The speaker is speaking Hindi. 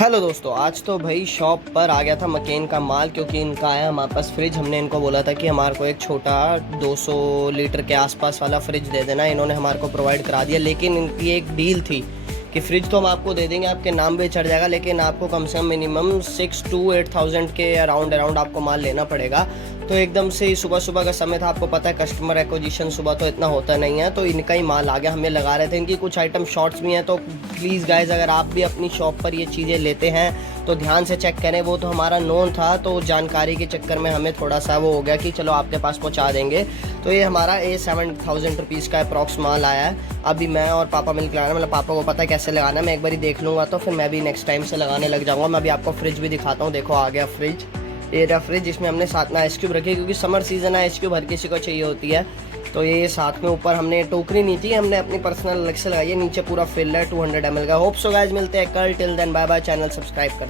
हेलो दोस्तों, आज तो भाई शॉप पर आ गया था मकेन का माल, क्योंकि इनका आया हमारे पास फ्रिज। हमने इनको बोला था कि हमारे को एक छोटा 200 लीटर के आसपास वाला फ्रिज दे देना। इन्होंने हमारे को प्रोवाइड करा दिया, लेकिन इनकी एक डील थी कि फ्रिज तो हम आपको दे देंगे, आपके नाम पे चढ़ जाएगा, लेकिन आपको कम से कम मिनिमम 6 to 8,000 के अराउंड आपको माल लेना पड़ेगा। तो एकदम से ही सुबह सुबह का समय था, आपको पता है कस्टमर एक्विजिशन सुबह तो इतना होता नहीं है, तो इनका ही माल आ गया। हमें लगा रहे थे, इनकी कुछ आइटम शॉर्ट्स भी हैं, तो प्लीज़ गाइज अगर आप भी अपनी शॉप पर ये चीज़ें लेते हैं तो ध्यान से चेक करें। वो तो हमारा नोन था, तो जानकारी के चक्कर में हमें थोड़ा सा वो हो गया कि चलो आपके पास पहुंचा देंगे। तो ये हमारा 7,000 रुपीज़ का अप्रॉक्स माल आया है। अभी मैं और पापा मिलकर लगाना, मतलब पापा को पता है कैसे लगाना है, मैं एक बार ही देख लूँगा तो फिर मैं भी नेक्स्ट टाइम से लगाने लग जाऊँगा। मैं अभी आपको फ्रिज भी दिखाता हूँ। देखो आ गया फ्रिज, ये रहा फ्रिज। इसमें हमने साथ में आइस क्यूब रखी, क्योंकि समर सीज़न है, आइस क्यूब हर किसी को चाहिए होती है। तो ये साथ में ऊपर हमने टोकरी नहीं थी, हमने अपनी पर्सनल अलग से लगाई है। नीचे पूरा फिल है 200 ml का। होप सो गाइस मिलते हैं कल। Till then bye bye. Channel subscribe कर दें।